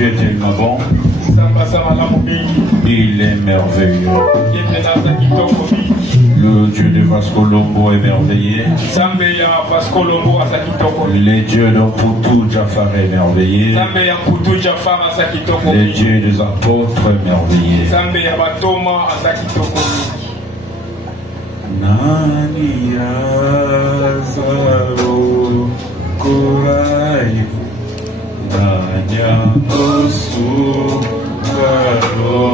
Dieu est tellement bon. Il est merveilleux. Le Dieu de Vasco Lombo est merveilleux. Le Dieu de Poutou Jafar est merveilleux. Le Dieu des apôtres est merveilleux. Nani Azaro Korai Nanya Osu Karo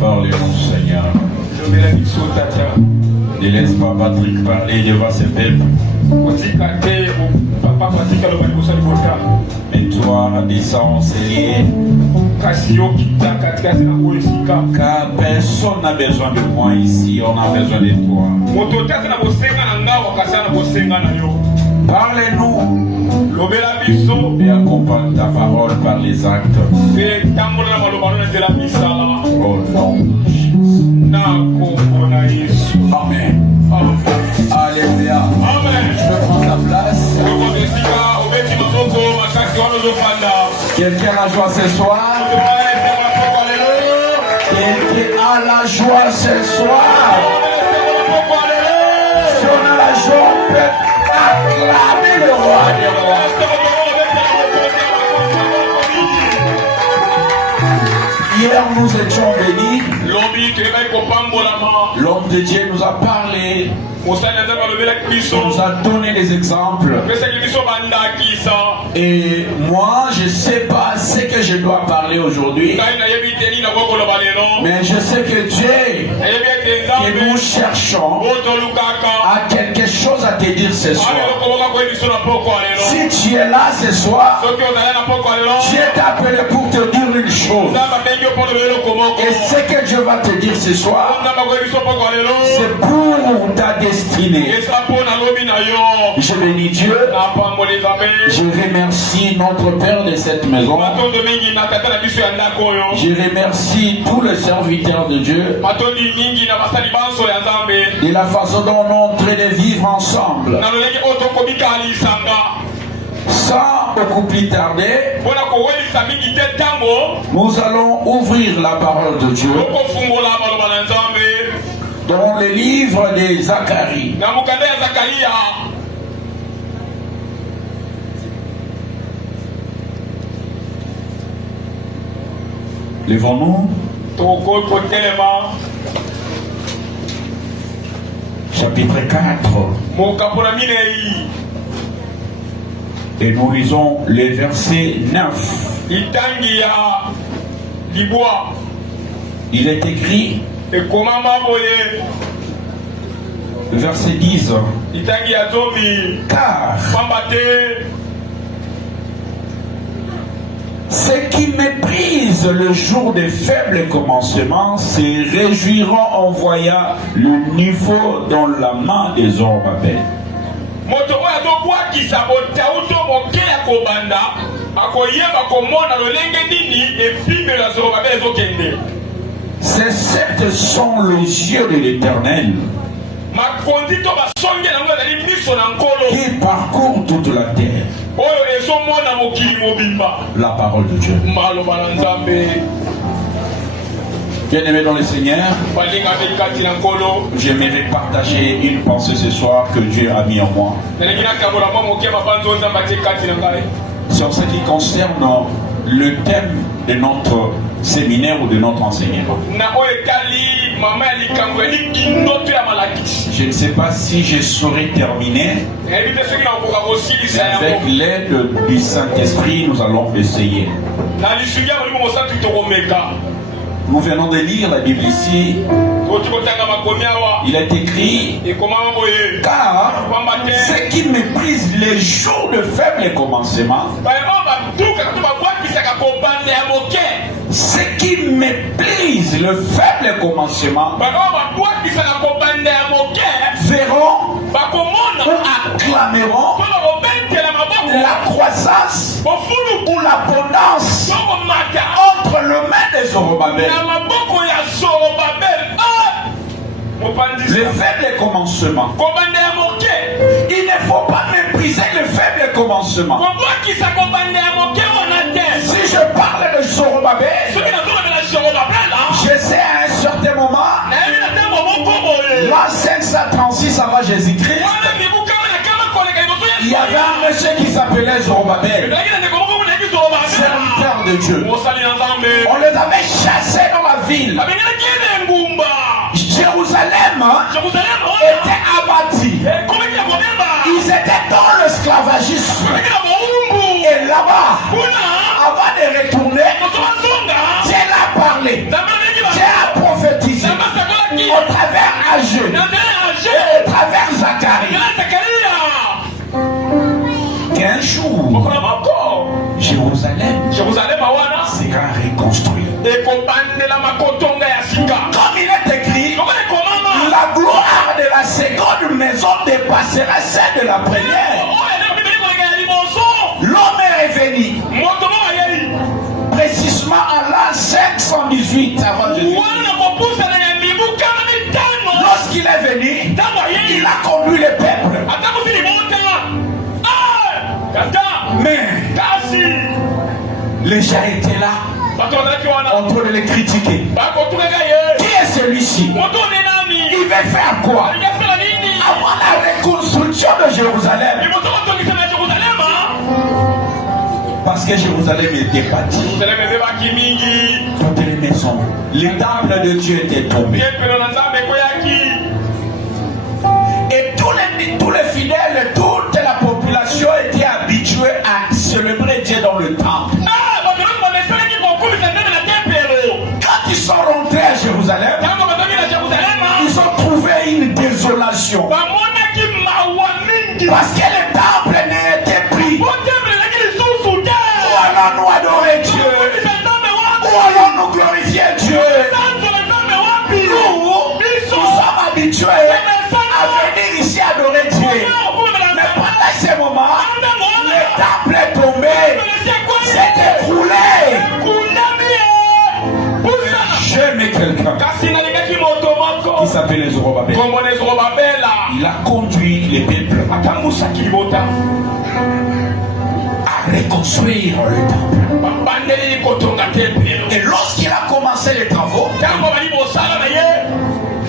Parlez-nous, Seigneur. Ne laisse pas Patrick parler devant ses peuples. Mais toi, descends, Seigneur. Car personne n'a besoin de moi ici, on a besoin de toi. Parlez-nous et accompagne ta parole par les actes. Au nom de Jésus. Amen. Alléluia. Je peux prendre la place. Quelqu'un a la joie ce soir? Quelqu'un a la joie ce soir? Si on a la joie, on peut acclamer le roi des rois. Hier nous étions bénis. L'homme de Dieu nous a parlé. Nous a donné des exemples. Et moi, je ne sais pas ce que je dois parler aujourd'hui. Mais je sais que Dieu, que nous cherchons, a quelque chose à te dire ce soir. Si tu es là ce soir, Dieu t'a appelé pour te dire une chose. Et ce que Dieu va te dire ce soir, c'est pour ta destinée. Je bénis Dieu. Je remercie notre Père de cette maison. Je remercie tous les serviteurs de Dieu de la façon dont on est en train de vivre ensemble. Sans beaucoup plus tarder, nous allons ouvrir la parole de Dieu dans le livre de Zacharie. Levons-nous. Chapitre 4. Et nous lisons les versets 9. Il est écrit, verset 10, car ceux qui méprisent le jour des faibles commencements se réjouiront en voyant le niveau dans la main des Zorobabel. Ces sept sont les yeux de l'Éternel qui parcourt toute la terre. La parole de Dieu. Bien-aimés dans le Seigneur, j'aimerais partager une pensée ce soir que Dieu a mis en moi. Sur ce qui concerne le thème de notre séminaire ou de notre enseignement. Je ne sais pas si je saurais terminer. Avec l'aide du Saint-Esprit, nous allons essayer. Nous venons de lire la Bible ici. Il est écrit, car ceux qui méprisent les jours de faible commencement Ce qui méprise le faible commencement verront ou acclameront la croissance ou l'abondance entre le mains des Zorobabel. Le faible commencement. Il ne faut pas mépriser le faible commencement. Si je parle de Zorobabel, je sais à un certain moment, l'an 536 avant Jésus-Christ, il y avait un monsieur qui s'appelait Zorobabel, serviteur de Dieu. On les avait chassés dans la ville. Jérusalem était abattu. Ils étaient dans l'esclavagisme. Et là-bas, avant de retourner, Dieu l'a parlé. Dieu a prophétisé au travers Ageu et au travers Zacharie qu'un jour, Jérusalem sera reconstruit. Comme il est écrit, la gloire de la seconde maison dépassera celle de la première. L'homme est revenu précisément en l'an 518 avant Jésus. Lorsqu'il est venu, il a conduit le peuple. Mais les gens étaient là en train de les critiquer. Qui est celui-ci? Il veut faire quoi? Avant la reconstruction de Jérusalem. Parce que Jérusalem était bâti. Toutes les maisons. Le temple de Dieu était tombé. Et tous les fidèles, toute la population était habituée à célébrer Dieu dans le temple. Quand ils sont rentrés à Jérusalem, ils ont trouvé une désolation. Parce que le temple n'était pris. Où allons-nous adorer Dieu? Où allons-nous glorifier Dieu? Nous sommes habitués à venir ici adorer Dieu. Mais pendant ce moment, le temple est tombé, s'est écroulé. J'aime quelqu'un qui s'appelle Zorobabel. Il a conduit les peuples à reconstruire le temple. Et lorsqu'il a commencé les travaux,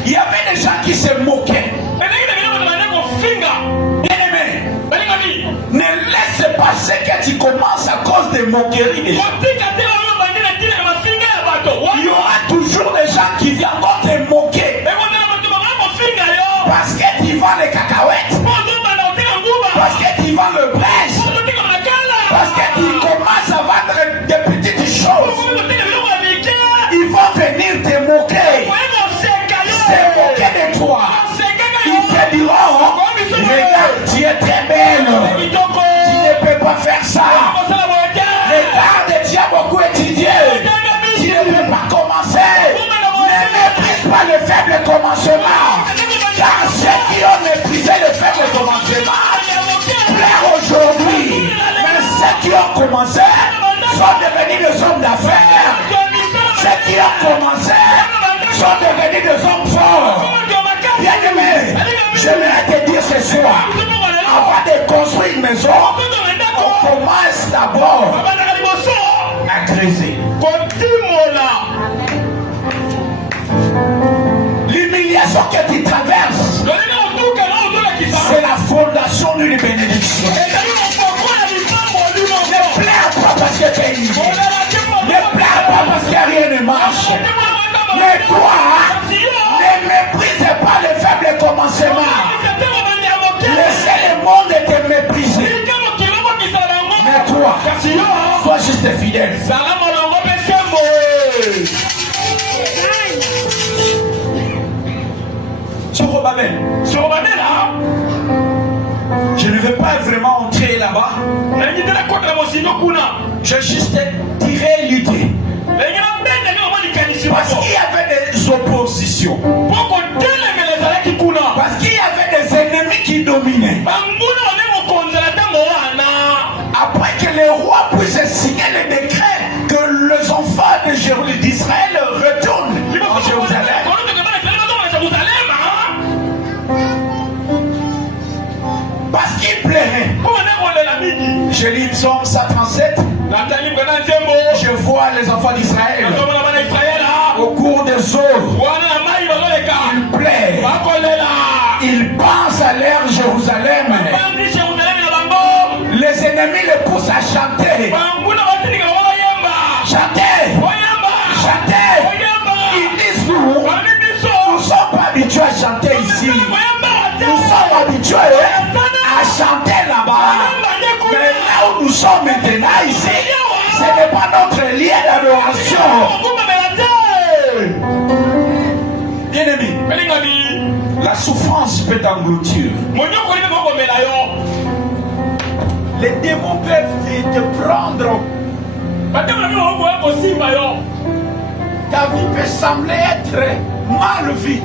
il y avait des gens qui se moquaient. Bien-aimé, ne laisse pas ce que tu commences à cause des moqueries des gens. Il y aura toujours des gens qui viendront te moquer. Parce que tu vends les cacahuètes. Parce que tu vends le presse. Parce que tu commences à vendre des petites choses. Ils vont venir te moquer. Se moquer de toi. Ils te diront, regarde, tu es très belle. Tu ne peux pas faire ça. Regarde, tu as beaucoup étudié. Tu ne peux pas commencer. Ne méprise pas le faible commencement. Car ceux qui ont méprisé le faible commencement plairent aujourd'hui. Mais ceux qui ont commencé sont devenus des hommes d'affaires. Ceux qui ont commencé sont devenus des hommes forts. Bien-aimé, j'aimerais te dire ce soir, avant de construire une maison, on commence d'abord à creuser. L'humiliation que tu traverses, c'est la fondation d'une bénédiction. Ne pleure pas parce que tu es humilié. Ne pleure pas parce que rien ne marche. Mais toi, ne méprise pas le faible commencement. Laissez le monde te mépriser. Mais toi, sois juste fidèle. Zorobabel, je ne vais pas vraiment entrer là-bas. Je juste tirer l'idée Parce qu'il y avait des oppositions. Parce qu'il y avait des ennemis qui dominaient. Après que les rois puissent signer le décret que les enfants d'Israël retournent en Jérusalem. Parce qu'il plairait. Je lis Psaume 137. Je vois les enfants d'Israël au cours des eaux. Ils plaient. Ils pensent à l'ère Jérusalem. Les ennemis les poussent à chanter. Chanter. Chanter. Ils disent nous ne sommes pas habitués à chanter ici. Nous sommes habitués à chanter là-bas. Mais là où nous sommes maintenant ici, ce n'est pas notre lieu d'adoration. Bien-aimé, la souffrance peut t'engloutir. Les démons peuvent te prendre. Ta vie peut sembler être mal vue.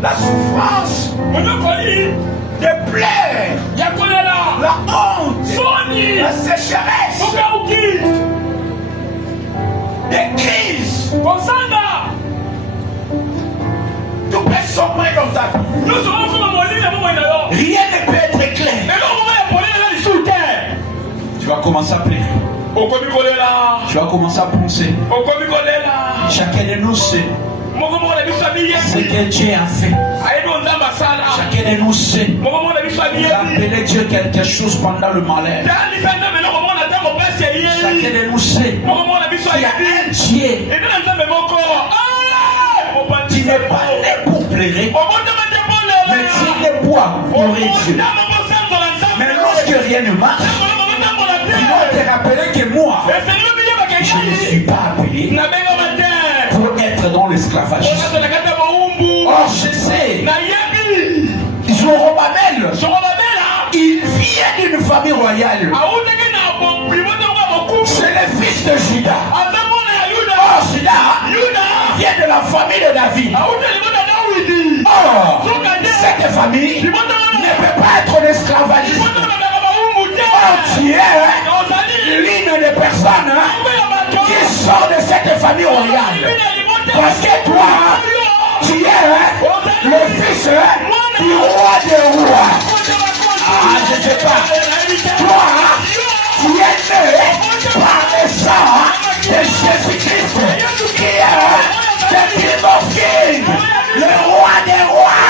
La souffrance, des plaies, la honte, la sécheresse, des crises. Tout peut sombrer dans ta vie. Rien ne peut être clair. Tu vas commencer à pleurer. Tu vas commencer à penser. Chacun de nous sait ce que Dieu a fait. Chacun de nous sait. Il a appelé Dieu quelque chose pendant le malheur. Chacun de nous sait qu'il y a un Dieu qui n'est pas né pour pleurer, mais qui est bois pour Dieu. Mais lorsque rien ne marche, il doit te rappeler que moi, je ne suis pas appelé pour être dans l'esclavagisme. Or, je sais, Zorobabel, il vient d'une famille royale. C'est le fils de Judas. Or, Judas vient de la famille de David. Or, cette famille ne peut pas être en esclavagisme. Or, tu es l'une des personnes qui sort de cette famille royale. Parce que toi, tu es le fils du roi des rois. Ah, je ne sais pas. Toi, tu es né par le sang de Jésus-Christ, qui est le King of Kings, le roi des rois.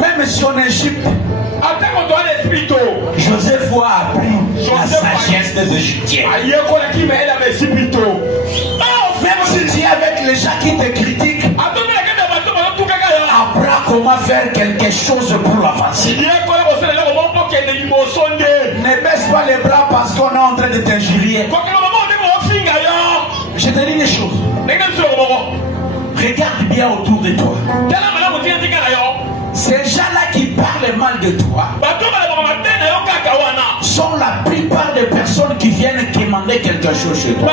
Même si en Égypte, Joseph a appris la sagesse des Égyptiens. Même si tu es avec les gens qui te critiquent, apprends comment faire quelque chose pour l'avancer. Ne baisse pas les bras parce qu'on est en train de t'injurier. Je te dis des choses. Regarde bien autour de toi. Ces gens-là qui parlent mal de toi sont la plupart des personnes qui viennent demander quelque chose chez toi.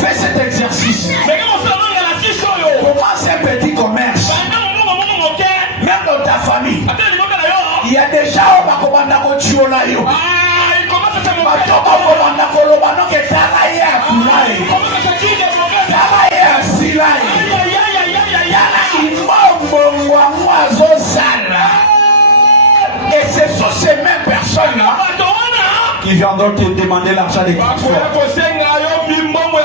Fais cet exercice. Commence un petit commerce. Même dans ta famille. Il y a des gens qui ont et ce sont ces mêmes personnes-là qui viendront te demander l'argent des transports.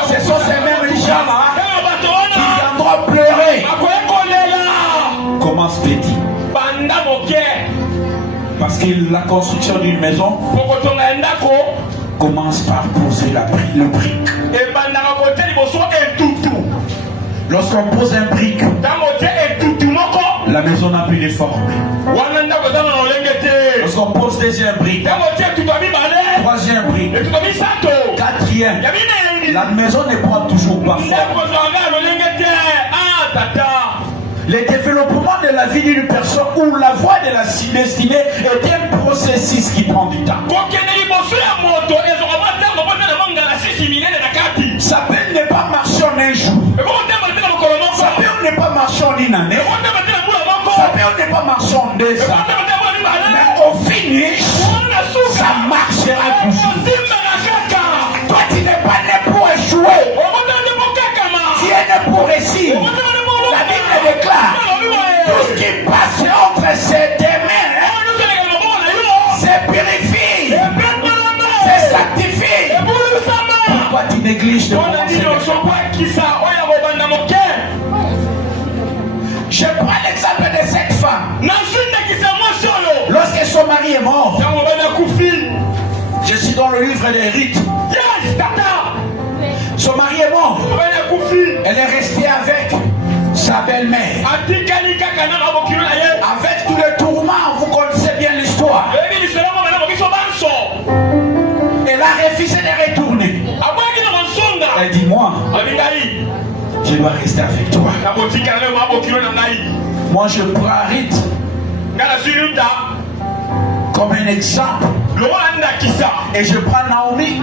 Ce sont ces mêmes gens-là qui viendront pleurer. Commence petit. Parce que la construction d'une maison commence par poser le brique. Lorsqu'on pose un brique, la maison n'a plus de forme. Lorsqu'on pose deuxième brique, troisième brique, quatrième, la maison ne prend toujours pas forme. Le développement de la vie d'une personne ou la voie de la destinée est un processus qui prend du temps. Ça peut ne pas marcher en un jour. Ça peut ne pas marcher en une année. Ça peut ne pas marcher en 2 ans. Mais au finish, ça marchera toujours. Toi, tu n'es pas né pour échouer. Tu es né pour réussir. La Bible déclare tout ce qui passe entre ses deux mains se purifie, se sanctifie. Pourquoi tu négliges de commencer? Je prends l'exemple de cette femme. Lorsque son mari est mort, je suis dans le livre des rites. Son mari est mort. Elle est restée avec sa belle-mère. Avec tous les tourments, vous connaissez bien l'histoire. Elle a refusé de retourner. Elle dit, moi, je dois rester avec toi. Moi, je prends Rite comme un exemple. Et je prends Naomi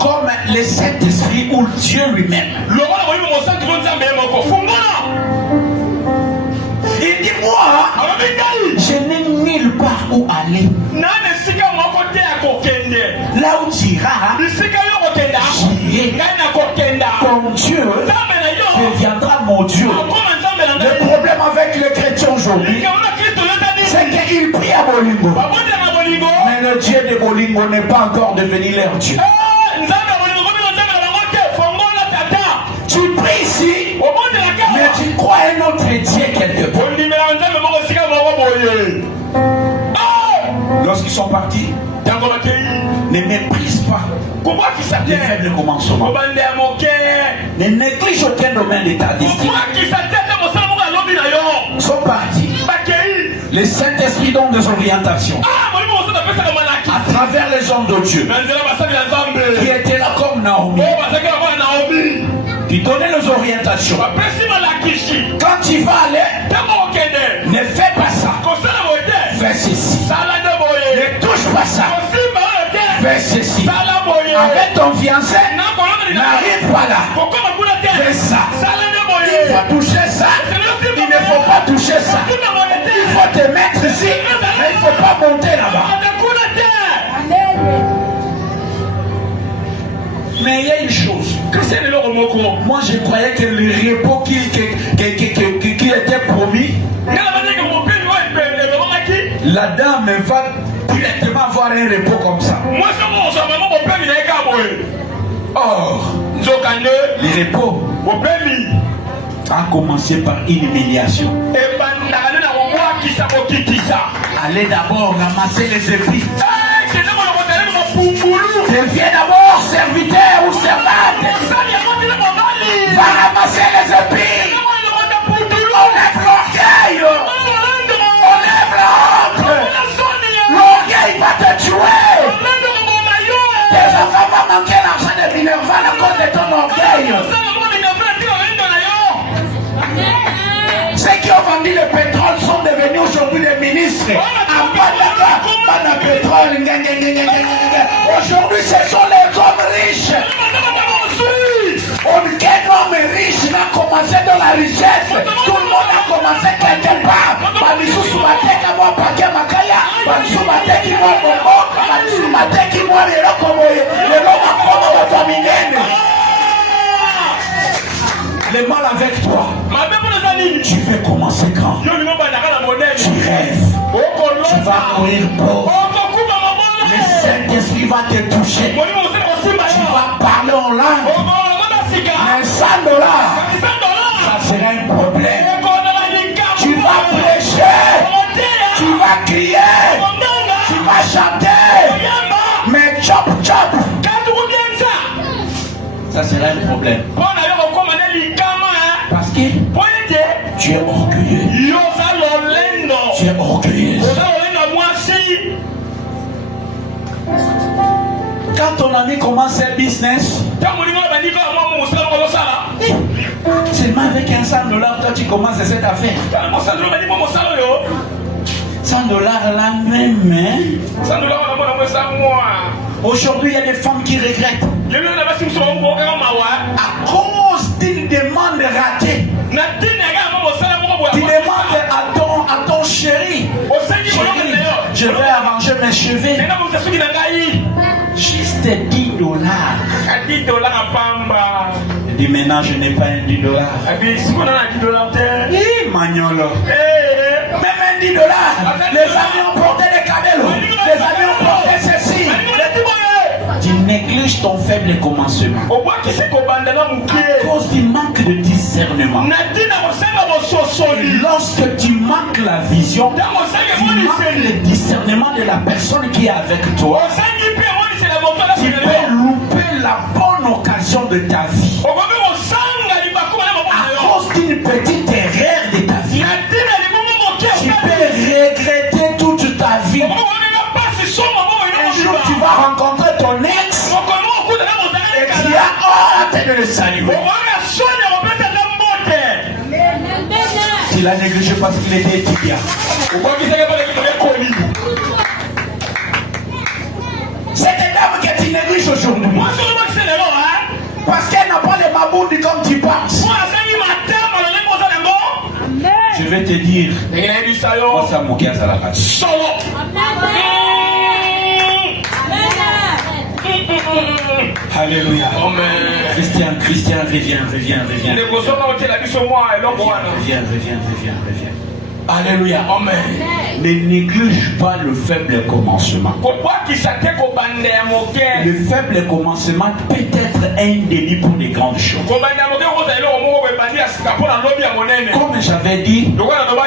comme le Saint-Esprit ou Dieu lui-même. Il dit, moi, je n'ai nulle part où aller. Là où tu iras, j'irai. Ton Dieu deviendra mon Dieu. Le problème avec les chrétiens aujourd'hui, c'est qu'ils prient à Bolingo. Mais le Dieu de Bolingo n'est pas encore devenu leur Dieu. Tu pries ici, mais tu crois à un autre Dieu quelque part. Lorsqu'ils sont partis, ne méprise pas les faibles commencements. Ne néglige aucun domaine de ta destinée. Ils sont partis. Le Saint-Esprit donne des orientations à travers les hommes de Dieu qui étaient là comme Naomi, qui donnaient les orientations. Quand tu vas aller, ne fais pas ça. Fais ceci. Ne touche pas ça. Fais ceci. Avec ton fiancé, n'arrive pas là. Fais ça. Il faut toucher ça. Il ne faut pas toucher ça. Il faut te mettre ici, mais il ne faut pas monter là-bas. Mais il y a une chose. Moi, je croyais que le repos qui était promis, la dame va directement avoir un repos comme ça. Or, le repos a commencé par une humiliation. Allez d'abord ramasser les épis. Deviens d'abord serviteur ou servante. Va ramasser les épis. On lève l'orgueil. On lève la honte. L'orgueil va te tuer. Tes enfants vont manquer l'argent de Minerva à cause de ton orgueil. Ceux qui ont vendu le pétrole sont devenus aujourd'hui les ministres. Aujourd'hui, ce sont les hommes riches. Aucun homme riche n'a commencé dans la richesse. Tout le monde a commencé quelque part. Le mal avec toi. Tu veux commencer quand? Tu rêves. Tu vas mourir pauvre. Le Saint-Esprit va te toucher. Tu vas parler en langue. Mais $100, ça sera un problème. Tu vas prêcher. Tu vas crier. Tu vas chanter. Mais chop chop, ça sera un problème. Parce que tu es orgueilleux. Tu es orgueilleuse. Quand ton ami commence un business, Seulement avec un $100, toi tu commences cette affaire. $100 la même, hein? Aujourd'hui, il y a des femmes qui regrettent. À cause d'une demande ratée. Tu demandes à ton chéri, je vais arranger mes cheveux. Juste $10. Il dit maintenant je n'ai pas un $10. Magnolo. Même un $10. Les amis ont porté des cadeaux. Les amis ont porté ceci. Tu négliges ton faible commencement. À cause du manque de discernement. Lorsque tu manques la vision, tu manques le discernement de la personne qui est avec toi. Tu peux louper la bonne occasion de ta vie. À cause d'une petite erreur de ta vie, tu peux regretter toute ta vie. Un jour, tu vas rencontrer ton ex et tu as hâte de le saluer. Il a négligé parce qu'il était étudiant. Cette dame que tu négliges aujourd'hui, parce qu'elle n'a pas les maboudes comme tu penses. Je vais te dire, moi ça m'a à la face. Alléluia. Christian, reviens. Reviens. Alléluia. Amen. Ne néglige pas le faible commencement. Le faible commencement peut être un délit pour les grandes choses. Comme j'avais dit,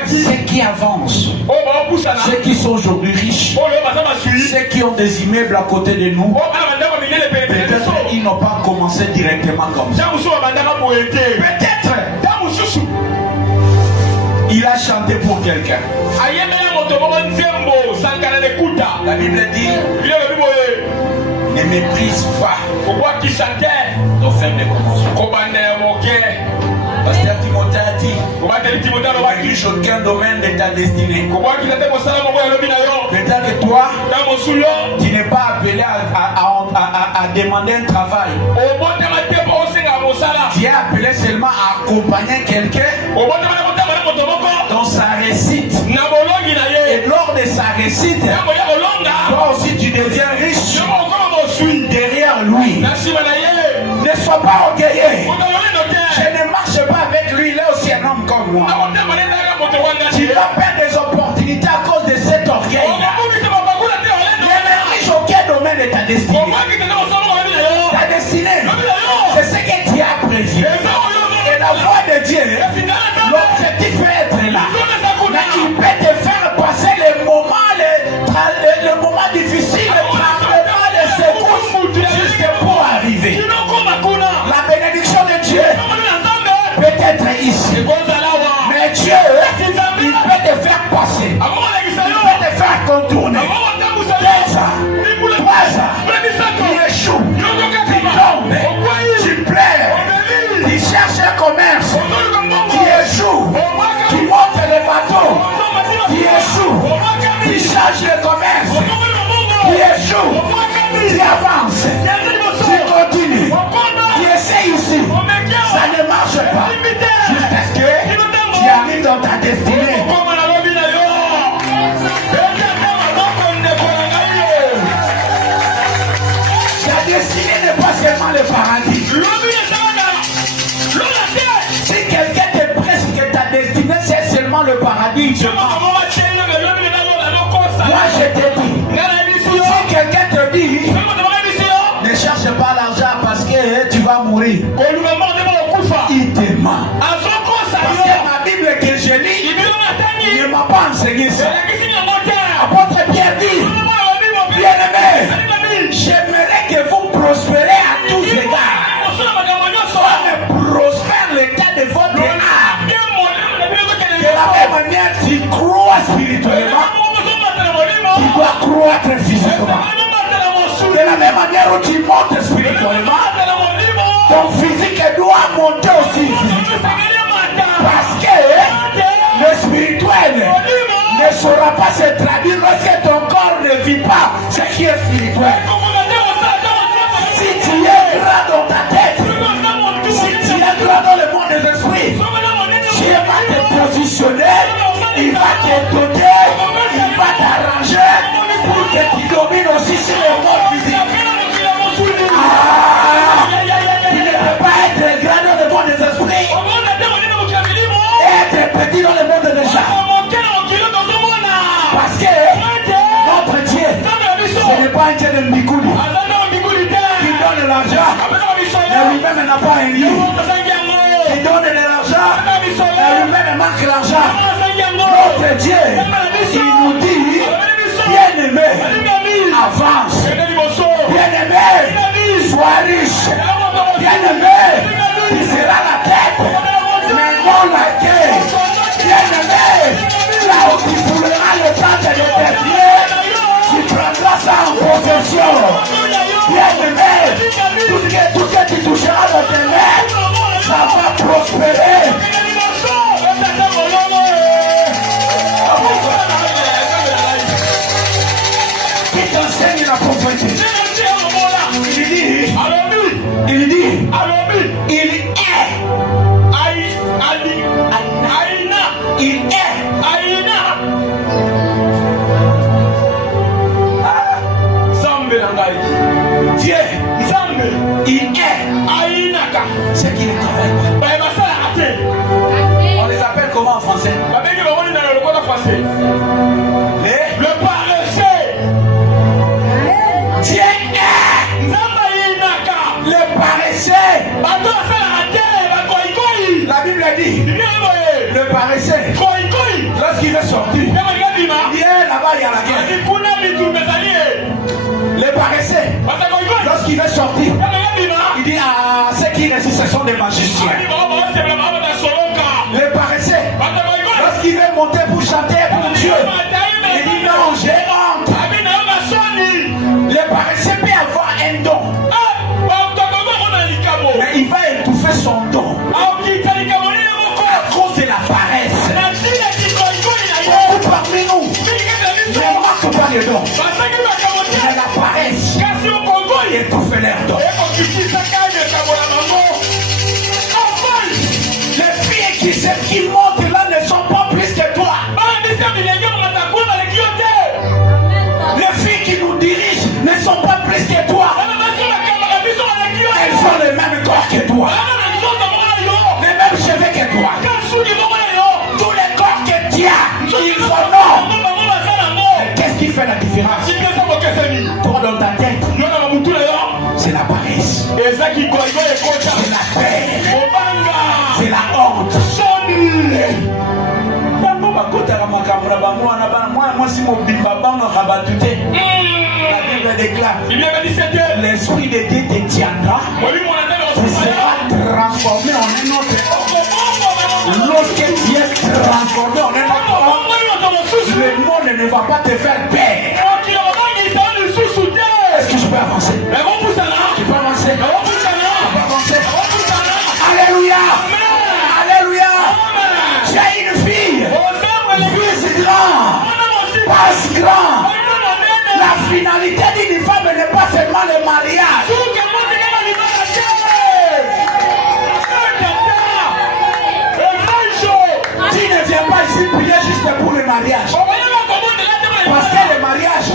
ceux qui avancent, ceux qui sont aujourd'hui riches, ceux qui ont des immeubles à côté de nous, peut-être ils n'ont pas commencé directement comme ça. Peut-être il a chanté pour quelqu'un. La Bible dit, ne méprise pas ton faible commencement. Pasteur Timothée a dit, ne néglige aucun domaine de ta destinée. Peut-être que toi, tu n'es pas appelé à demander un travail. Tu es appelé seulement à accompagner quelqu'un dans sa réussite. Et lors de sa réussite, toi aussi tu deviens riche derrière lui. Ne sois pas orgueilleux. Je ne marche pas avec lui, il est aussi un homme comme moi. Tu vas perdre des opportunités à cause de cet orgueil. Il ne riche aucun domaine de ta destinée. Ta destinée, c'est ce que tu as prévu. Et la voix de Dieu, l'objectif peut être là. Mais il peut te faire passer les moments difficiles, les secousses, juste pour arriver. La bénédiction de Dieu peut être ici. Mais Dieu, il peut te faire passer. Il peut te faire contourner. 2 ans, 3 ans, tu échoues, tu tombes, tu pleures, tu cherches un commerce, tu échoues, tu montes les bateaux, tu échoues, tu changes le commerce, tu échoues, tu avances, tu continues, tu essaies ici, ça ne marche pas, jusqu'à ce que tu arrives dans ta destinée. Ta destinée n'est pas seulement le paradis. Si quelqu'un te presse que ta destinée c'est seulement le paradis, moi je te dis, si quelqu'un te dit, ne cherche pas l'argent parce que tu vas mourir, il te ment. Parce que ma Bible que je lis ne m'a pas enseigné ça. Apôtre Pierre dit, bien-aimé, j'aimerais que vous prospérez à tous égards. Comme prospère l'état de votre âme. De la même manière, tu crois spirituellement, tu dois croître physiquement. De la même manière où tu montes spirituellement, ton physique doit monter aussi physiquement. pas se traduire lorsque ton corps ne vit pas ce qui est spirituel. Si tu es grand dans ta tête, si tu es grand dans le monde des esprits, Dieu va te positionner, il va te doter, il va t'arranger pour que tu domines aussi sur le monde physique. Tu ne peux pas être grand dans le monde des esprits et être petit dans le monde des gens. Parce que notre Dieu, ce n'est pas un Dieu de Mbikouli qui donne l'argent, mais lui-même n'a pas un lit. Qui donne de l'argent, mais lui-même manque l'argent. Notre Dieu, il nous dit, bien-aimé, avance. Bien-aimé, sois riche. Bien-aimé, tu seras la tête, mais non la queue. Bien-aimé, là où tu fouleras le temps de l'éternité, tu prendras ça en possession. Bien-aimé, tout ce que tu toucheras dans tes mains, ça va prospérer. Qui t'enseigne la prophétie? Il dit, il est. Dieu, il est. C'est qu'il ne travaille pas. On les appelle comment en français? Le paresseux. Dieu est. Le paresseux. La Bible a dit, le paresseux, lorsqu'il veut sortir, il est là-bas, il y a la guerre. Le paresseux, lorsqu'il veut sortir, il dit, ah, ceux qui résistent, ce sont des magiciens. Le paresseux, lorsqu'il veut monter pour chanter pour Dieu, il dit, non, j'ai honte. Le paresseux peut avoir un don, mais il va étouffer son don à cause de la paresse. Beaucoup parmi nous ne manquent pas de don, mais la paresse étouffe leur don. Les filles qui montent là ne sont pas plus que toi. Les filles qui nous dirigent ne sont pas plus que toi. Elles ont le même corps que toi, les mêmes cheveux que toi. Tous les corps que tu as, ils en ont. Qu'est-ce qui fait la différence? Toi dans ta tête, c'est la paresse, c'est la peine, c'est la honte. La Bible déclare, l'Esprit de Dieu te tiendra, tu seras transformé en un autre homme. Lorsque tu es transformé en un autre homme, le monde ne va pas te faire peur. Est-ce que je peux avancer? Je peux avancer? Alléluia! Alléluia! J'ai une fille, fils grand, passe grand. La finalité d'une femme n'est pas seulement le mariage. Tu ne viens pas ici prier juste pour le mariage. Parce que le mariage,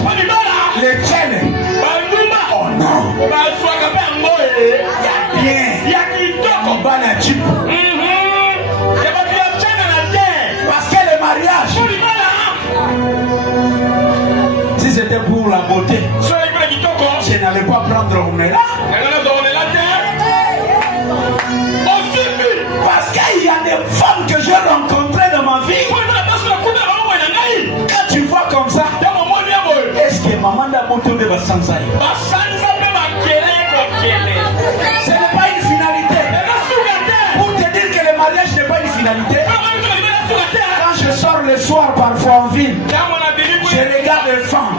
les tiennes, oh non, il y a bien, on va la chip. Parce que le mariage, si c'était pour la beauté, je n'allais pas prendre Omela. Parce qu'il y a des femmes que j'ai rencontrées dans ma vie. Quand tu vois comme ça, est-ce que maman n'a pas de Bassanzai? Ce n'est pas une finalité. Pour te dire que le mariage n'est pas une finalité, quand je sors le soir parfois en ville, je regarde les femmes,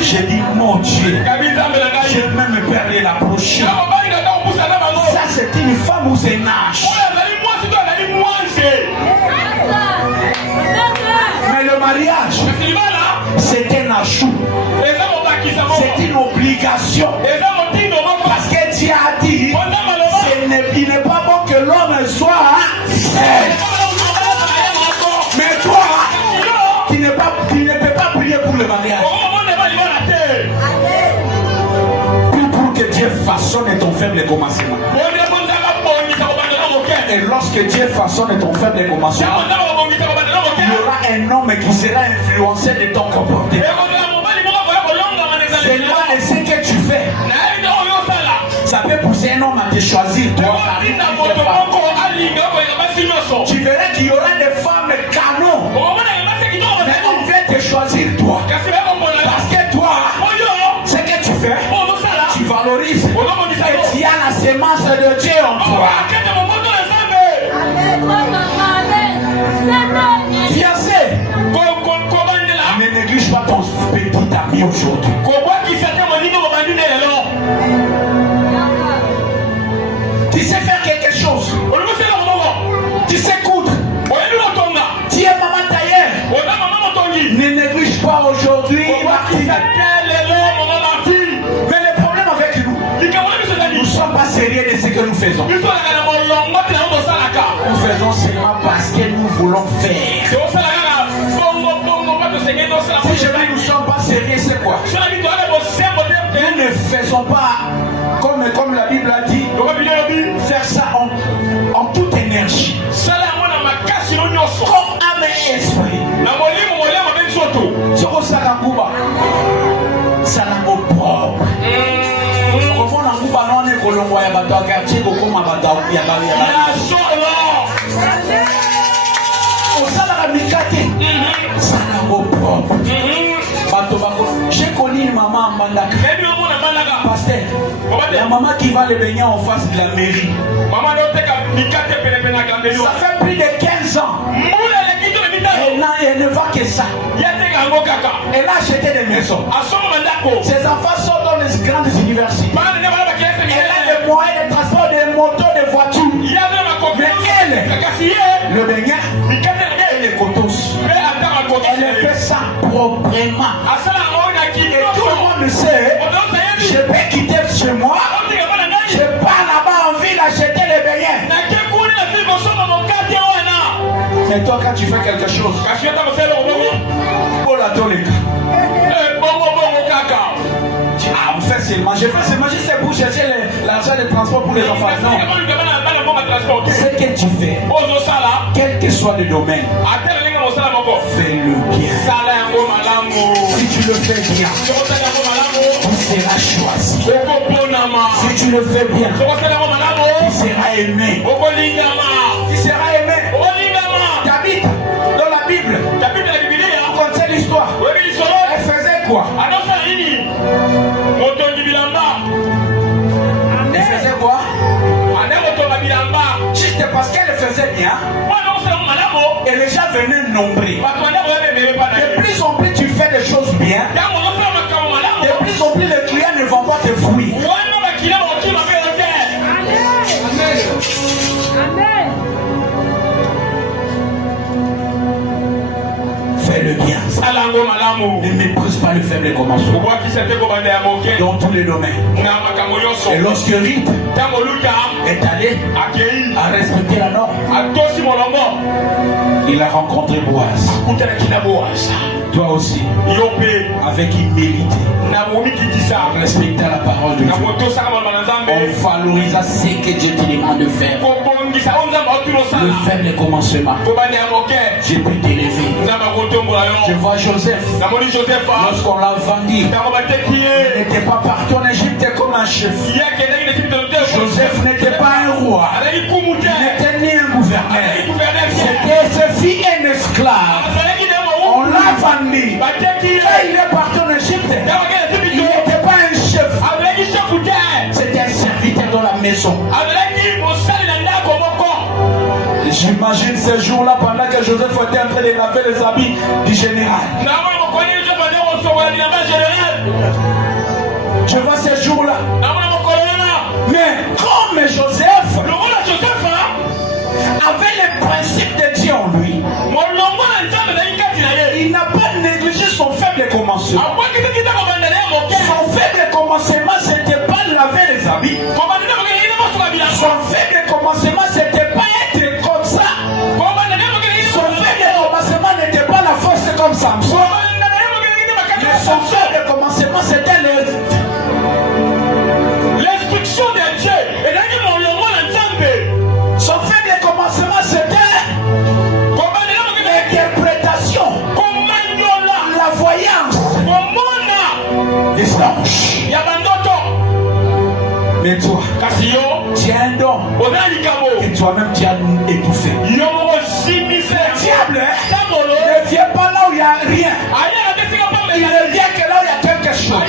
je dis mon Dieu, je vais même perler la prochaine. Ça c'est une femme ou c'est un âge. Mais le mariage, c'est un ajout. C'est une obligation. Parce que Dieu a dit, il n'est pas bon que l'homme soit seul. Mais toi, tu ne peux pas prier pour le mariage. Pour que Dieu façonne ton faible commencement. Et lorsque Dieu façonne ton faible commencement, il y aura un homme qui sera influencé de ton comportement. C'est loin de ce que tu fais. Ça peut pousser un homme à te choisir toi. Tu verras qu'il y aura des femmes canons. Mais on veut te choisir toi. Parce que toi, ce que tu fais, tu valorises. Et tu as la sémence de Dieu en toi. Fiancé, ne néglige pas ton petit ami aujourd'hui. Tu sais faire quelque chose. Tu sais coudre. Tu es maman tailleur. Ne néglige pas aujourd'hui. Mais le problème avec nous, nous ne sommes pas sérieux de ce que nous faisons. Nous faisons seulement parce que nous voulons faire. Si je dis nous ne sommes pas sérieux, c'est quoi? Nous ne faisons pas comme la Bible a dit, faire ça en toute énergie. Comme âme et esprit. Soko Sakakuba. Salango propre. Comment on a non est colombo ya bato quartier comme bato ya Salango propre. J'ai connu une maman en Mandaka. Pasteur, la maman qui va les baigner en face de la mairie. Ça fait plus de 15 ans. Elle ne va que ça. Elle a acheté des maisons. Ses enfants sont dans les grandes universités. Elle a des moyens de transport, des motos, des voitures. Mais elle, le baignat, elle est cotos. Elle fait ça proprement. Et tout le monde le sait. Je peux quitter chez moi. Je pars là-bas en ville acheter les beignets. Mais toi, quand tu fais quelque chose, on fait seulement. Je fais seulement juste pour chercher l'argent de transport pour les enfants. Non. Ce que tu fais, quel que soit le domaine, fais-le bien. Si tu le fais bien, tu seras choisi. Si tu le fais bien, tu seras aimé. Tu seras aimé. Tu habites dans la Bible. On connaît l'histoire. Elle faisait quoi? Elle faisait quoi? Juste parce qu'elle faisait bien. Et les gens venaient nombrer. De plus en plus tu fais des choses bien. De plus en plus les clients ne vont pas te fruits. Amen. Fais-le bien. Ne méprise pas le faible commencement. Dans tous les domaines. Et lorsque Rite est allé à respecter la norme, il a rencontré Boaz. Toi aussi, avec humilité, en respectant la parole de Dieu, on valorisa ce que Dieu te demande de faire. Le faible commencement. J'ai pu t'élever. Je vois Joseph. Lorsqu'on l'a vendu, il n'était pas parti en Égypte comme un chef. Joseph n'était pas un roi. Il n'était ni un gouverneur. Ce fut un esclave. On l'a vendu. Et il est parti en Égypte. Il n'était pas un chef. C'était un serviteur dans la maison. J'imagine ces jours-là pendant que Joseph était en train de laver les habits du général. Je vois ces jours-là. Mais comme Joseph avait le principe de Dieu en lui, il n'a sa vie. Son fait de commencement, c'était pas être comme ça. Son fait de commencement n'était pas la force comme Samson. Mais son fait de commencement, c'était l'instruction de Dieu. Son fait de commencement, c'était l'interprétation, la voyance des anges. Mais toi, tu as un don et toi-même tu as étouffé. Le diable ne vient pas là où il n'y a rien. Il ne vient que là où il y a quelque chose.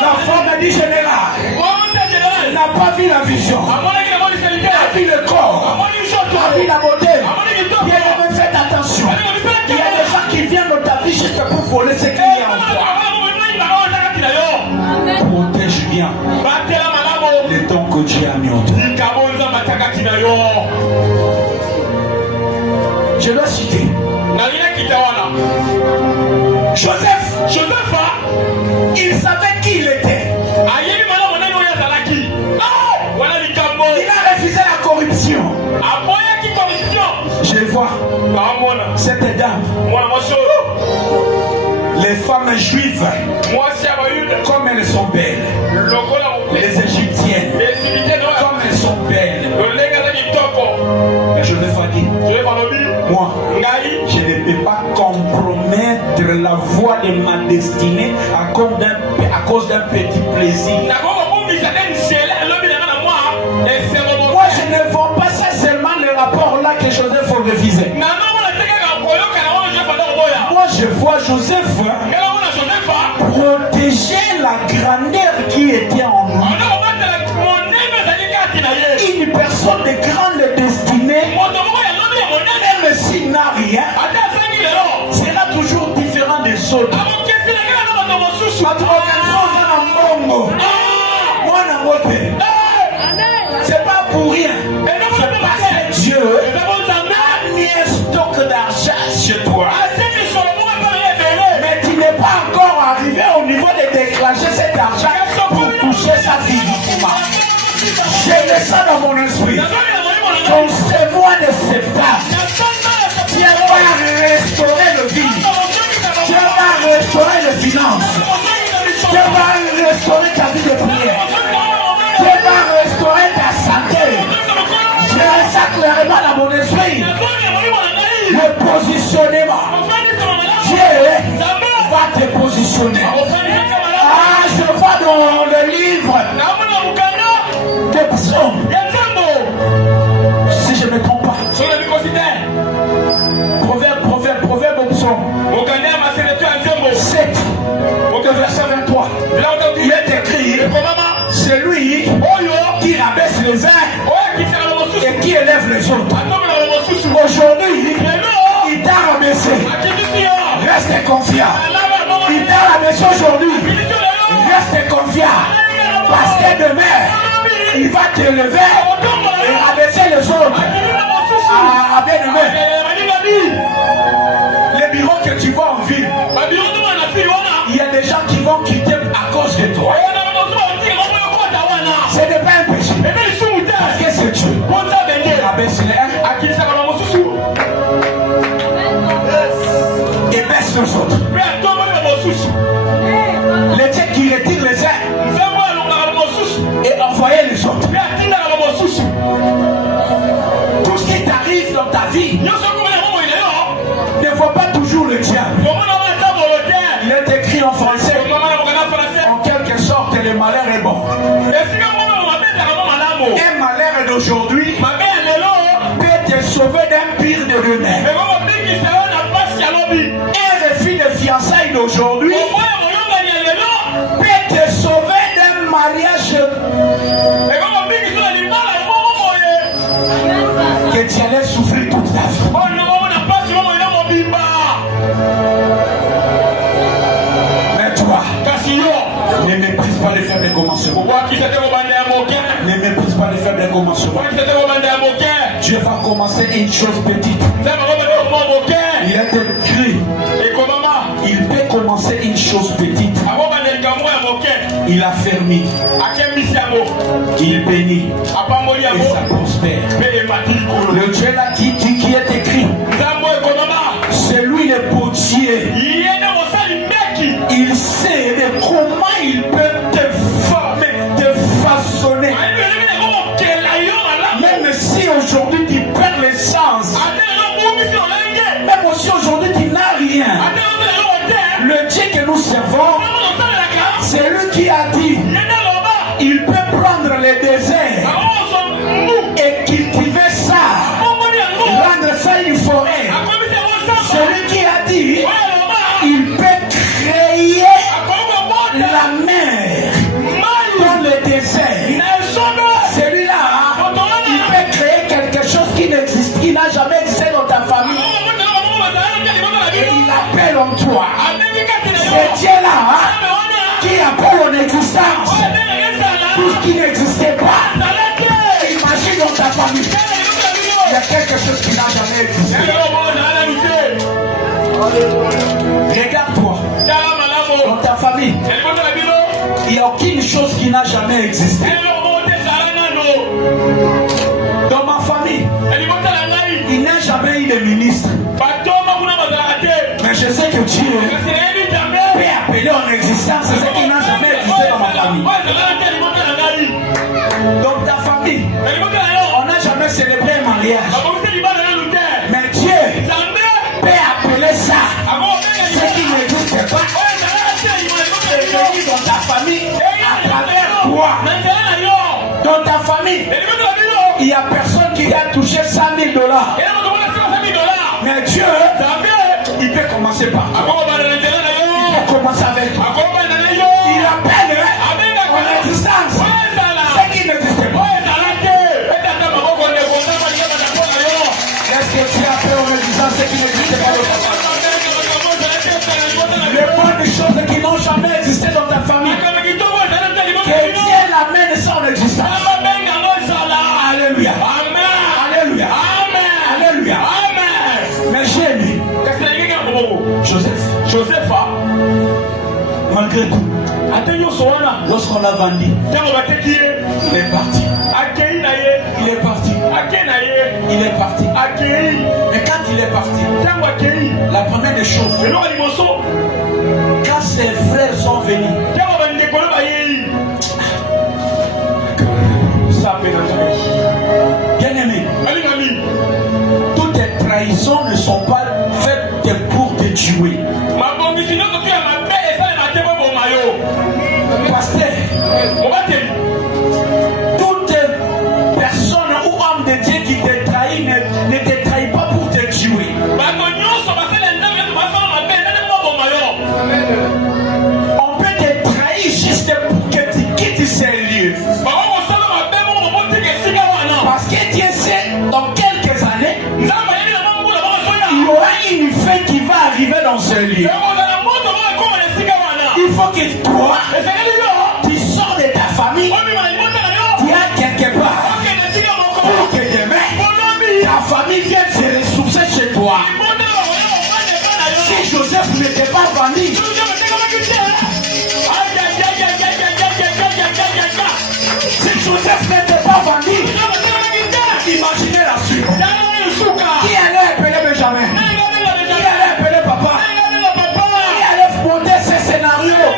La femme dit général n'a pas vu la vision, n'a vu le corps, n'a vu la beauté. Bien aimé, faites attention. Il y a des gens qui viennent dans ta vie juste pour voler ce qu'il y a en toi. Protège bien les dons que Dieu a mis en toi. Je dois citer Joseph. Il savait qui il était. Il a refusé la corruption. Je vois cette dame. Les femmes juives, comme elles sont belles. Les Égyptiennes, comme elles sont belles. Mais je l'ai pas dit. Moi, je ne peux pas compromettre la voie de ma destinée à cause d'un petit plaisir. Moi, je ne vois pas ça seulement le rapport là que Joseph a refusé. Moi, je vois Joseph protéger la grandeur qui était en lui. Une personne de grande destinée, même s'il n'a rien, sera toujours différent des autres. C'est pas pour rien. C'est parce que Dieu a mis un stock d'argent chez toi. Mais tu n'es pas encore arrivé au niveau de déclencher cet argent pour toucher sa vie. J'ai le ça dans mon esprit. Dans ce mois de septembre, Dieu va restaurer le vie. Dieu va restaurer les finances. Dieu va restaurer ta vie de prière. Dieu va restaurer ta santé. Je ressens clairement dans mon esprit le positionnement. Dieu va te positionner. Ah, je vois dans le livre des psaumes. Si je ne me trompe pas. Proverbe au psaume 7, au verset 23. Il est écrit, c'est lui qui rabaisse les uns et qui élève les autres. Aujourd'hui, il t'a rabaissé. Reste confiant. Il t'a rabaissé aujourd'hui. Reste confiant. Parce que demain, il va te lever et rabaisser les autres. Ah, bien aimé. Les bureaux que tu vois en ville, il y a des gens qui vont quitter à cause de toi. Ce n'est pas un péché. Parce que c'est Dieu. Rabaisse-les et baisse les autres. Les dieux qui retirent les uns et envoyer les autres. Tout ce qui t'arrive dans ta vie ne voit pas toujours le diable. Il est écrit en français. En quelque sorte, le malheur est bon. Un malheur d'aujourd'hui peut te sauver d'un pire de demain. Un refus de fiançailles d'aujourd'hui peut te sauver d'un mariage que tu allais souffrir toute ta vie. Mais toi, ne méprise pas les faibles commencements. Ne méprise pas les faibles commencements. Dieu va commencer une chose petite. Il est écrit, il peut commencer une chose petite il affermit, il bénit et ça prospère. Le Dieu là qui est écrit, c'est lui le potier. Il sait comment il peut te former, te façonner. Même si aujourd'hui tu perds l'essence, même si aujourd'hui tu n'as rien, le Dieu que nous servons, c'est lui qui a dit, il peut prendre le désert et cultiver ça, rendre ça une forêt. Celui qui a dit, il peut créer la mer dans le désert. Celui-là, il peut créer quelque chose qui n'existe, qui n'a jamais existé dans ta famille. Et il appelle en toi. C'est Dieu-là qui appelle en existence tout ce qui n'existait pas. Imagine dans ta famille, il y a quelque chose qui n'a jamais existé. Regarde-toi, dans ta famille, il n'y a aucune chose qui n'a jamais existé. Dans ma famille, il n'y a jamais eu de ministre. Mais je sais que Dieu peut appeler en existence ce qui n'a jamais existé dans ma famille. Dans ta famille, on n'a jamais célébré un mariage. Mais Dieu peut appeler ça ce qui n'existe pas. Et venir dans ta famille à travers toi. Dans ta famille, il n'y a personne qui a touché 100 000 $. Mais Dieu, il peut commencer par toi. Il peut commencer avec toi. Il appelle en existence ce qui n'existe pas. Est-ce que tu appelles en existence ce qui n'existe pas dans ta famille? Les bonnes choses qui n'ont jamais existé dans ta famille, que Dieu l'amène ça en existence. Alléluia. Alléluia. Alléluia. Mais j'ai aimé Joseph, malgré tout, lorsqu'on l'a vendu, il est parti. Il est parti. Il est parti. Mais quand il est parti, la première des choses, quand ses frères sont venus, bien aimé, toutes les trahisons ne sont pas faites pour te tuer. Pasteur, toute personne ou homme de Dieu qui te trahit ne te trahit pas pour te tuer. On peut te trahir juste pour que tu quittes ces lieux. Parce que Dieu sait, dans quelques années, il y aura une fête qui va arriver dans ce lieu. Il faut que toi, tu sors de ta famille, tu as quelque part, pour que demain, ta famille vienne se ressourcer chez toi. Si Joseph n'était pas vendu, si Joseph n'était pas vendu, imaginez la suite. Qui allait appeler Benjamin? Qui allait appeler papa? Qui allait monter ces scénarios?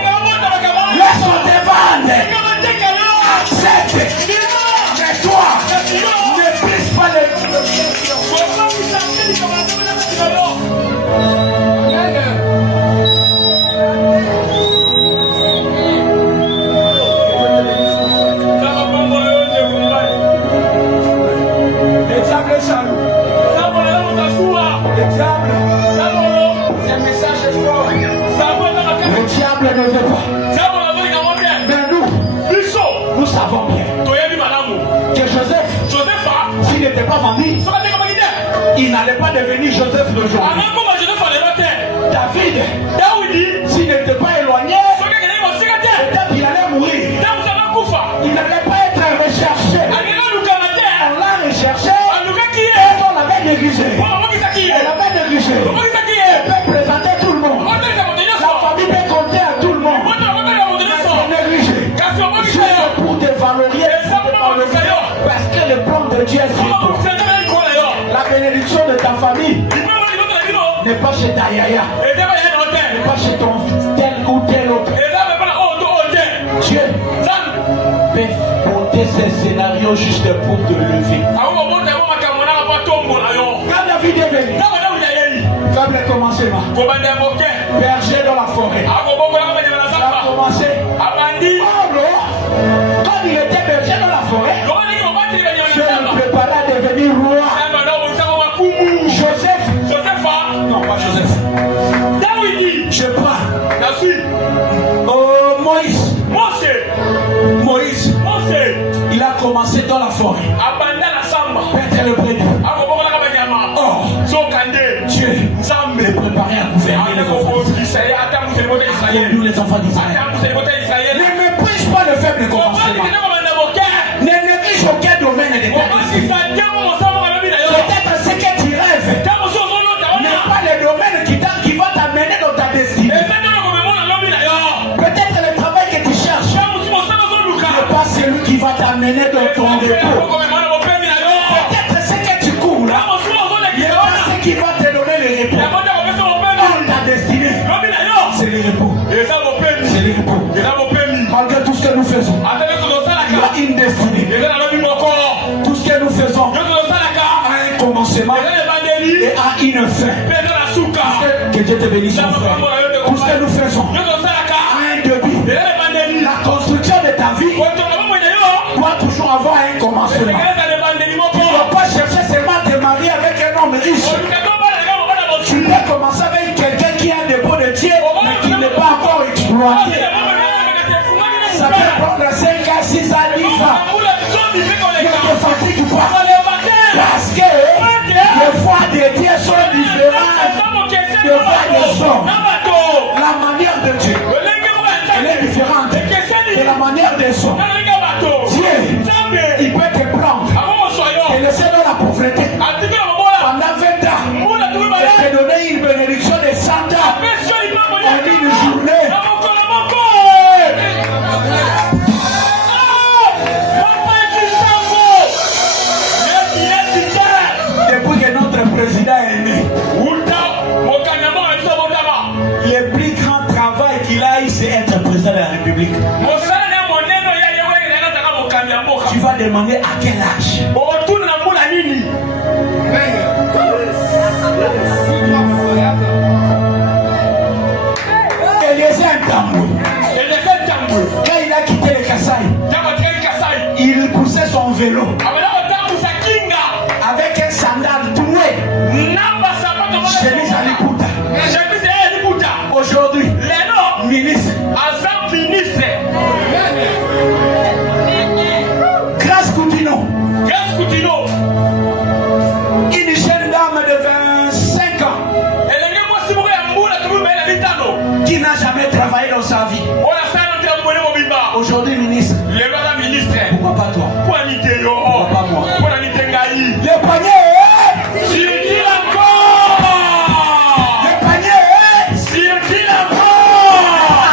Laisse-moi te vendre. Accepte. Mais toi, ne brise pas les... Ne veut pas. Mais nous savons bien que Joseph, s'il n'était pas vendu, il n'allait pas devenir Joseph d'aujourd'hui. David, s'il n'était pas éloigné, peut-être il allait mourir. Il n'allait pas être recherché. On l'a recherché et on l'avait négligé. On l'avait négligé. On peut présenter tout le monde. La famille peut compter à tout le monde. Mais c'est négligé. Parce que le plan de Dieu est sur toi. La bénédiction de ta famille n'est pas chez ta yaya, n'est pas chez ton tel ou tel autre. Dieu peut porter ces scénarios juste pour te lever. Quand David est venu, faible commencement, berger dans la forêt, ça a commencé. Quand il était berger dans la forêt, Dieu le préparait à devenir roi. Non, pas Joseph. Je parle. Oh, Moïse. Il a commencé dans la forêt. Perdre le brebis. Or, Dieu le préparait à gouverner les enfants d'Israël. Ne méprise pas le faible commencement. Ne néglige aucun domaine de ta vie. Peut-être ce que tu rêves n'est pas le domaine qui va t'amener dans ta destinée. Peut-être le travail que tu cherches n'est pas celui qui va t'amener dans ton repos. Peut-être ce que tu cours là n'est pas ce qui va te donner le repos. Dans ta destinée, c'est le repos. C'est le repos. Malgré tout ce que nous faisons, il y a une destinée. Tout ce que nous faisons a un commencement et a une fin. Que Dieu te bénisse, mon frère. Tout ce que nous faisons a un début. La construction de ta vie doit toujours avoir un commencement. Tu ne dois pas chercher seulement à te marier avec un homme riche. Tu dois commencer avec quelqu'un qui a des beaux de Dieu, mais qui n'est pas encore exploité. Ça peut prendre 5 à 6 à 10 ans. Ne te fatigue pas. Parce que les voix de Dieu sont différentes des voix des hommes. La manière de Dieu, elle est différente de la manière des hommes. Dieu, il peut te prendre et laisser dans la pauvreté pendant 20 ans et te donner une bénédiction de 100 ans en une journée. Depuis que notre président est né, le plus grand travail qu'il a eu, c'est être président de la République. Tu vas demander à quel âge? Quand il a quitté le Kassai, il poussait son vélo avec un sandal troué, chemise à l'Ikuta. Aujourd'hui, ministre. Grâce Coutinho, une jeune dame de 25 ans qui n'a jamais travaillé dans sa vie. Aujourd'hui, ministre. Pourquoi pas toi? Pourquoi pas moi? Le panier circule encore. Le panier circule encore.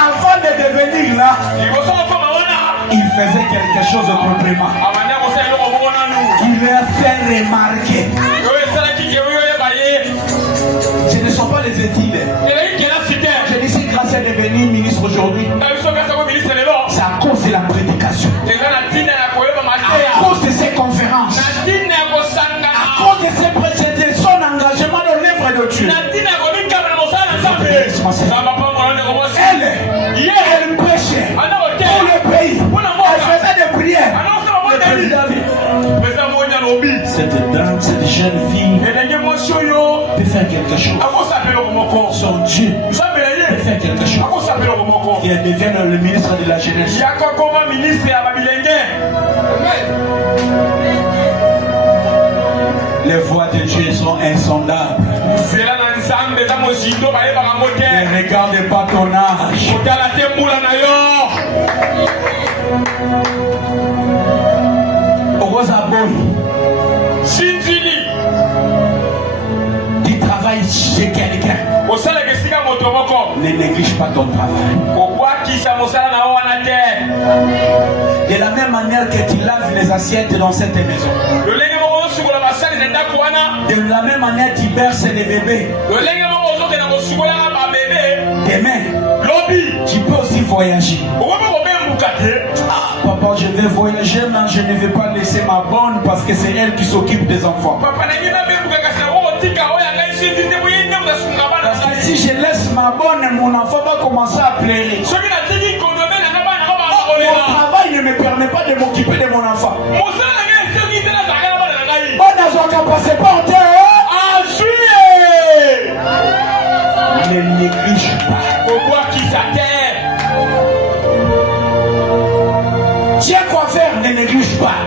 Avant de devenir là, il faisait quelque chose de proprement. Il leur fait remarquer. Ce ne sont pas les études. Je dis si grâce à devenir ministre aujourd'hui, c'est à cause de la prédication, à cause de ses conférences, à cause de ses précédents, son engagement dans l'œuvre de Dieu. Elle prêchait pour le pays, elle faisait des prières. Le président dit, cette dame, cette jeune fille peut faire quelque chose. Son Dieu peut faire quelque chose. Et elle devient le ministre de la jeunesse. Les voies de Dieu sont insondables. Ne regarde pas ton âge. Tu travailles chez quelqu'un. Ne néglige pas ton travail. De la même manière que tu laves les assiettes dans cette maison. De la même manière tu berces les bébés. Demain, tu peux aussi voyager. Ah, papa, je vais voyager, mais je ne vais pas laisser ma bonne parce que c'est elle qui s'occupe des enfants. Parce que si je laisse ma bonne, mon enfant va commencer à pleurer. Mon travail ne me permet pas de m'occuper de mon enfant. On a son capacité pas. Ne néglige pas. Tiens quoi faire, ne néglige pas.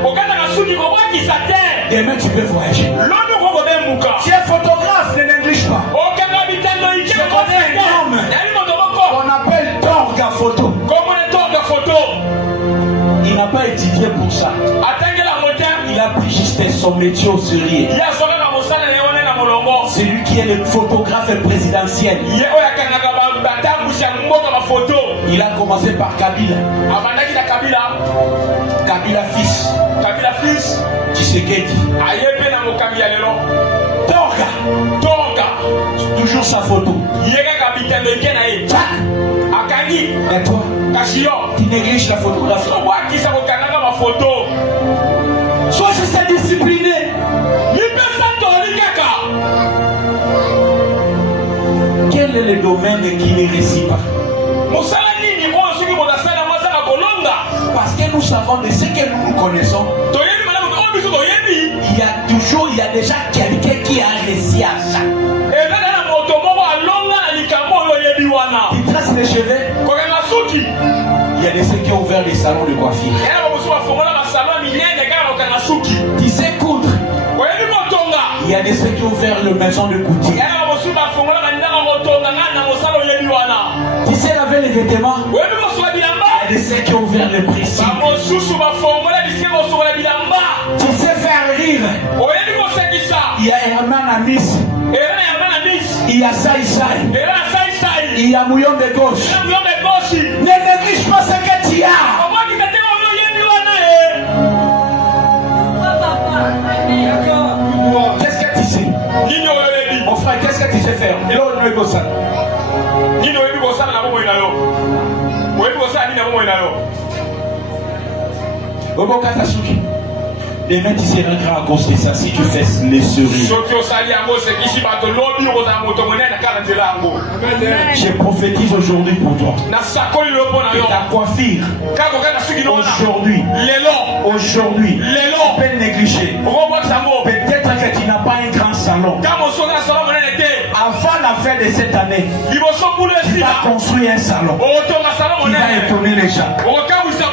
Demain tu peux voyager. Tu es photographe, ne néglige pas. Je connais un homme qu'on appelle Torga Photo. Il n'a pas étudié pour ça. Il a pris juste son métier au sérieux. C'est lui qui est le photographe présidentiel. Il a commencé par Kabila. Kabila fils. Tshisekedi. Torga. Toujours sa photo. Et toi, tu négliges la photographie. Sois juste discipliné. Quel est le domaine qui ne réussit pas? Parce que nous savons de ce que nous connaissons. Il y a déjà quelqu'un qui a réussi à ça. Il trace les cheveux. Il y a de ceux qui ont ouvert des salons de coiffure. Tu sais coudre. Il y a de ceux qui ont ouvert les maisons de couture. Tu sais laver les vêtements. Il y a de ceux qui ont ouvert les prix. Tu sais faire rire. Il y a Herman Amis. Il y a Sai Sai. Il y a Mouillon de gauche. Ne néglige pas ce que tu as. Qu'est-ce que tu sais? Mon frère, qu'est-ce que tu sais faire? Demain tu seras grand à cause de ça si tu fais les cerises. Je prophétise aujourd'hui pour toi. Ta coiffure aujourd'hui tu peux négliger. Peut-être que tu n'as pas un grand salon. Avant la fin de cette année, tu vas construire un salon qui va étonner les gens.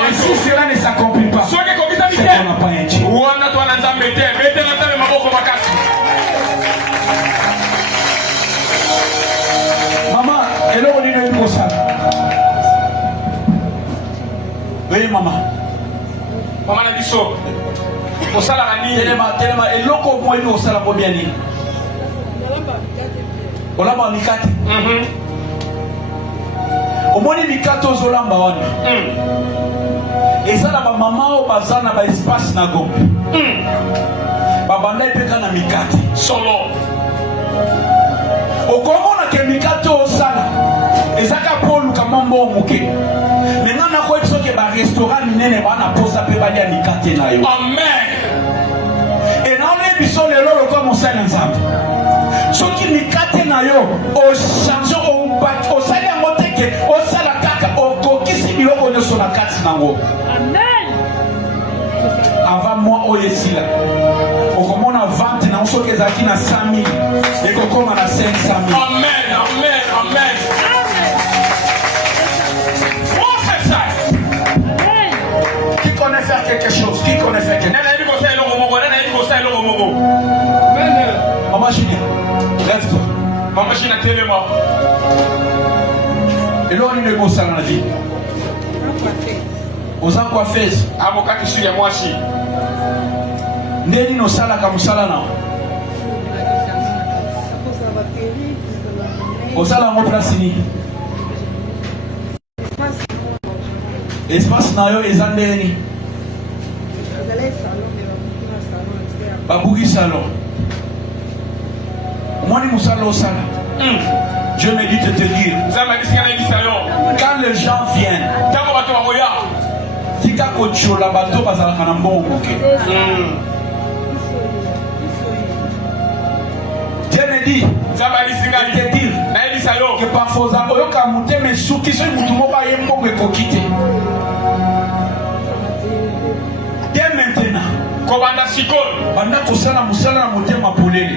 Et si cela ne s'accomplit pas, c'est qu'on n'a pas un Dieu. Maman, elle a dit une chose. Oui, maman. Maman a dit ça. Au salarié, tellement, et l'autre au moins, au salarié, bien dit. Olamba mikate. Omoni mikate ozolamba wana. Eza na ba mama o bazana ba espace na gombe. Babanda epeka na mikate solo. Okomona ke mikate osala. Ezaka polu kama mbomuke. Maintenant na ko esoke ba restaurant minene bana posa pe balia mikate na yo. Amen. Et na ole biso lelo lokwa mosala nzambe. Soki mikate na yo o change o bat o sali yango teke o sala kaka o kokisi biloko nyonso na kati nango. Amen. Avant moi o yesila okomona vente na soki ezalaki na 100 000 ekokoma na 500 000. Amen. Qui connaît faire quelque chose? Qui connaît faire quelque chose? Maman Julien, lève-toi. Maman Julien, télé-moi. Et là, on est beau ça dans la vie. Aux coiffeuses. Avocat qui suit à moi aussi. Néli no sala comme sala na. Au sala mo place ni. Espace na yo ezandeni. Babougi Salon. Moi, ni Moussalo Sala. Je me dis de te dire. Quand les gens viennent, Tika Kochola Bato Bazalakanambo. Dieu me dit, te dire que parfois Zaboyoka Mouté, mais sous qui sont Moutumoba Yembo et Kokite. Dès maintenant, pendant que ça n'a Mouté ma poulée,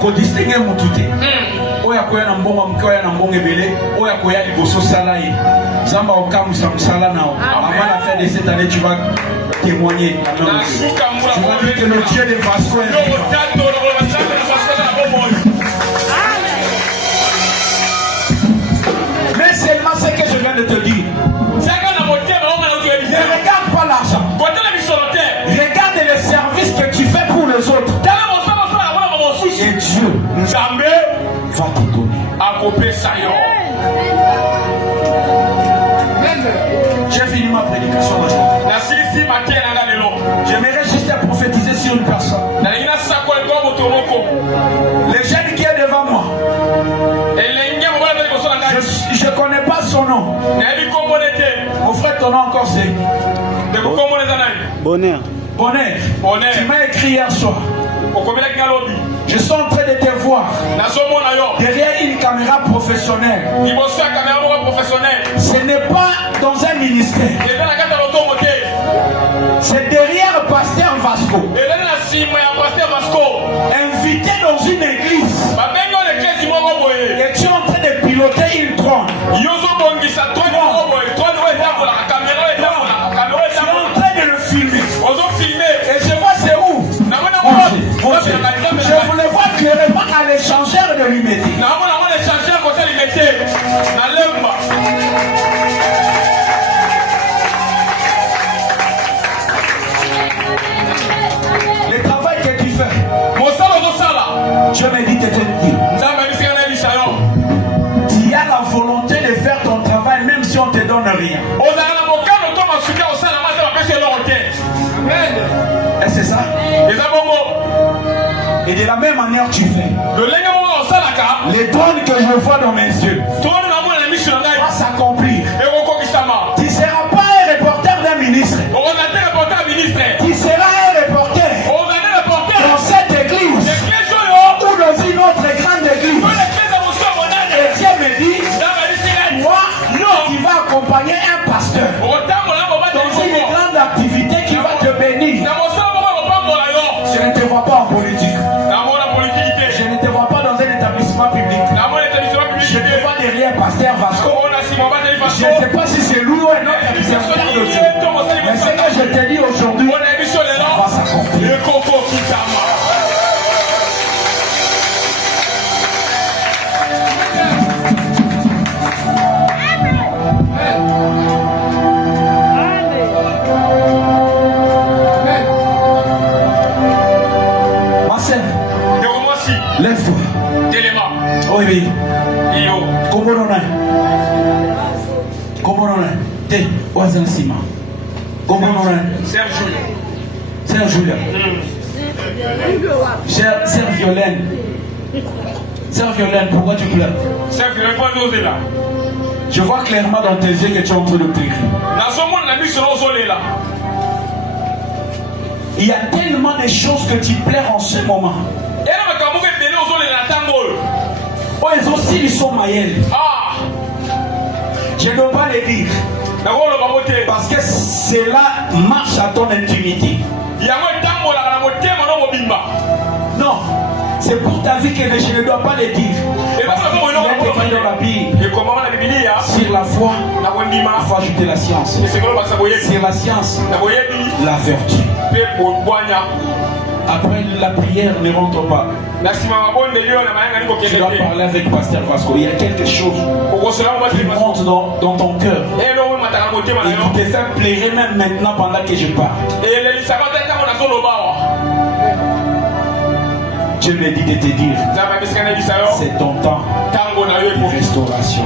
qu'on distingue Moutouté. Oya koya na mbongo mkoya na mbongo ebele oya koya liboso sala ye Zamba okamusa musala nao avant la fin de cette année tu vas témoigner tu vas dire que le Dieu de Vasco est vivant. Mais seulement ce que je viens de te dire, ne regarde pas l'argent, regarde les services que tu fais pour les autres et Dieu va te donner. J'ai fini ma prédication aujourd'hui. J'aimerais juste prophétiser sur une personne. Le jeune qui est devant moi, je ne connais pas son nom. Mon frère, ton nom encore c'est Bonheur. Bonheur. Tu m'as écrit hier soir. Je suis en train de te voir derrière une caméra professionnelle. Ce n'est pas dans un ministère. C'est derrière Pasteur Vasco. Invité dans une église. Et tu es en train de piloter une trône. Tu es en train de le filmer. Et je vois c'est où. Je voulais voir clairement à l'échangeur de l'humidité. Le travail que tu fais, Dieu me dit de te dire, tu as la volonté de faire ton travail même si on ne te donne rien. Et c'est ça? Et de la même manière tu fais. Les trônes que je vois dans mes yeux va s'accomplir. Tu ne seras pas un reporter d'un ministre. Tu seras un reporter dans cette église ou dans une autre grande église. Et Dieu me dit, moi, tu vas accompagner un pasteur dans une grande activité qui va te bénir. Je ne te vois pas en politique. Je ne te vois pas dans un établissement public. Je te vois derrière Pasteur Vasco. Je ne sais pas si c'est lui ou un autre serviteur de Dieu. Mais ce que je te dis aujourd'hui, ça va s'accomplir. Lève-toi. Oui. Comment on a? T'es Ouazan-Sima. Comment on a? Sœur Julia. Sœur Violaine. Sœur Violaine, pourquoi tu pleures? Sœur Violaine, pourquoi tu es là? Je vois clairement dans tes yeux que tu es en train de pleurer. Il y a tellement de choses que tu pleures en ce moment. Oh, ils aussi ils sont maïens. Je ne veux pas le dire. Parce que cela marche à ton intimité. Non, c'est pour ta vie que je ne dois pas le dire. Parce qu'il est écrit dans la Bible. Sur la foi, il faut ajouter la science. Sur la science, la vertu. Après la prière, ne rentre pas. Tu dois parler avec Pasteur Vasco. Il y a quelque chose qui monte dans ton cœur et qui te fait pleurer même maintenant pendant que je parle. Dieu me dit de te dire, c'est ton temps de restauration.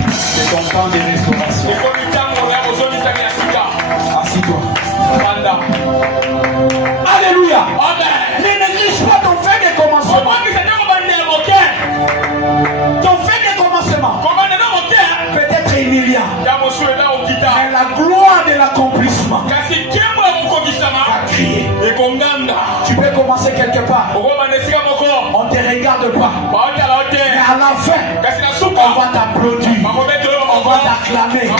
C'est ton temps de restauration. Assis-toi. Mais la gloire de l'accomplissement va crier. Tu peux commencer quelque part. On ne te regarde pas. Mais à la fin, on va t'applaudir. On va t'acclamer.